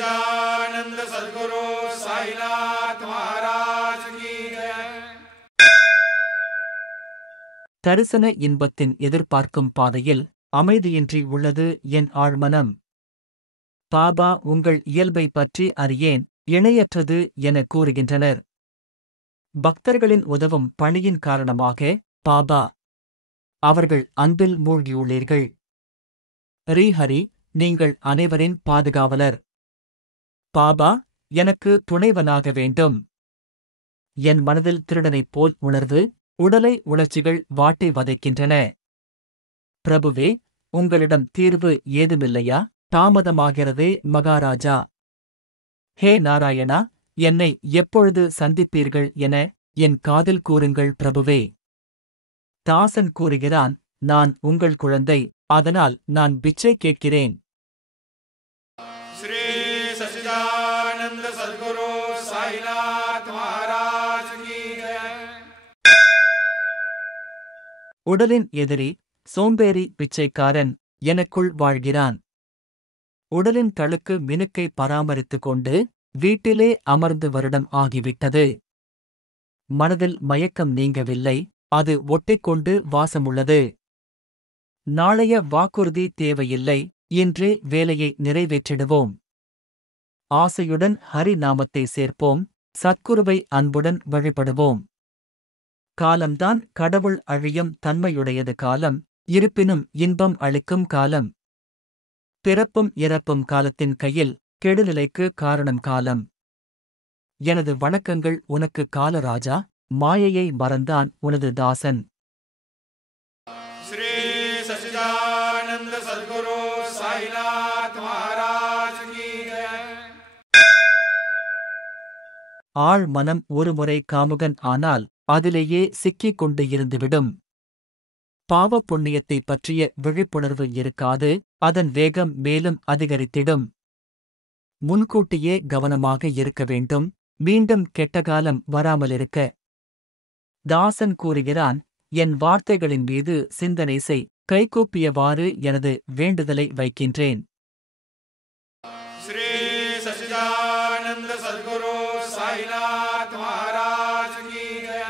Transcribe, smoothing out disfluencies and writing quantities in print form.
सच्चिदानंद सद्गुरु साईनाथ महाराज की जय। தரிசன இன்பத்தின் எதிர்பார்க்கும் பாதையில் அமைதியின்றி உள்ளது என் ஆழ்மனம். பாபா உங்கள் இயல்பை பற்றி அறியேன், இணையற்றது என கூறுகின்றனர். பக்தர்களின் உதவும் பணியின் காரணமாக பாபா அவர்கள் அன்பில் மூழ்கியுள்ளீர்கள். ஹரி, நீங்கள் அனைவரின் பாதுகாவலர். பாபா எனக்கு துணைவனாக வேண்டும். என் மனதில் திருடனைப் போல் உணர்வு, உடலை உணர்ச்சிகள் வாட்டி வதைக்கின்றன. பிரபுவே, உங்களிடம் தீர்வு ஏதுமில்லையா? தாமதமாகிறதே மகாராஜா. ஹே நாராயணா, என்னை எப்பொழுது சந்திப்பீர்கள் என என் காதில் கூறுங்கள் பிரபுவே. தாசன் கூறுகிறான், நான் உங்கள் குழந்தை, அதனால் நான் பிச்சை கேட்கிறேன். श्री सच्चिदानंद सद्गुरु साईनाथ महाराज की जय। உடலின் எதிரி சோம்பேறி பிச்சைக்காரன் எனக்குள் வாழ்கிறான். உடலின் தழுக்கு மினுக்கை பராமரித்துக் கொண்டு வீட்டிலே அமர்ந்து வருடம் ஆகிவிட்டது. மனதில் மயக்கம் நீங்கவில்லை, அது ஒட்டிக்கொண்டு வாசமுள்ளது. நாளைய வாக்குறுதி தேவையில்லை, இன்றே வேலையை நிறைவேற்றிடுவோம். ஆசையுடன் ஹரி நாமத்தை சேர்ப்போம், சத்குருவை அன்புடன் வழிபடுவோம். காலம்தான் கடவுள் அழியும் தன்மையுடையது காலம், இருப்பினும் இன்பம் அளிக்கும் காலம். பிறப்பும் இறப்பும் காலத்தின் கையில், கெடுநிலைக்கு காரணம் காலம். எனது வணக்கங்கள் உனக்கு காலராஜா, மாயையை மறந்தான் உனது தாசன். श्री सच्चिदानंद सद्गुरु साईनाथ महाराज की जय। ஆள் மனம் ஒருமுறை காமுகன் ஆனால் அதிலேயே சிக்கிக் கொண்டு இருந்துவிடும். பாவ புண்ணியத்தைப் பற்றிய விழிப்புணர்வு இருக்காது, அதன் வேகம் மேலும் அதிகரித்திடும். முன்கூட்டியே கவனமாக இருக்க வேண்டும், மீண்டும் கெட்டகாலம் வராமலிருக்க. தாசன் கூறுகிறான், என் வார்த்தைகளின் மீது சிந்தனை செய், கைகூப்பியவாறு எனது வேண்டுதலை வைக்கின்றேன். श्री सच्चिदानंद सद्गुरु साईनाथ महाराज की जय।